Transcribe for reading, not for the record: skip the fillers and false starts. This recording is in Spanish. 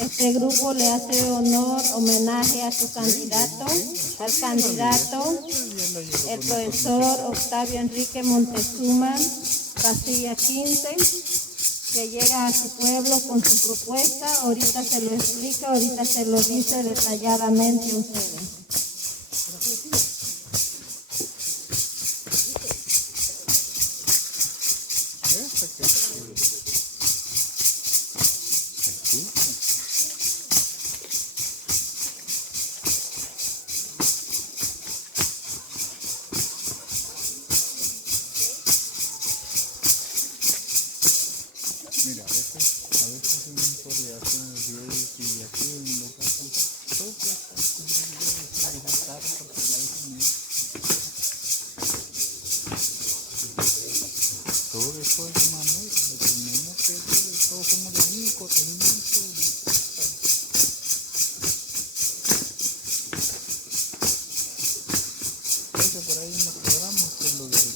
Este grupo le hace homenaje a su candidato, el profesor Octavio Enrique Montezuma, Castilla 15, que llega a su pueblo con su propuesta. Ahorita se lo explica, ahorita se lo dice detalladamente a ustedes. Mira, a veces en correlaciones y aquí en lo que hacen, todo está bienestar porque la hija todo eso es de manera, tenemos que todos somos del mismo corregimiento. Entonces por ahí nos programamos con lo de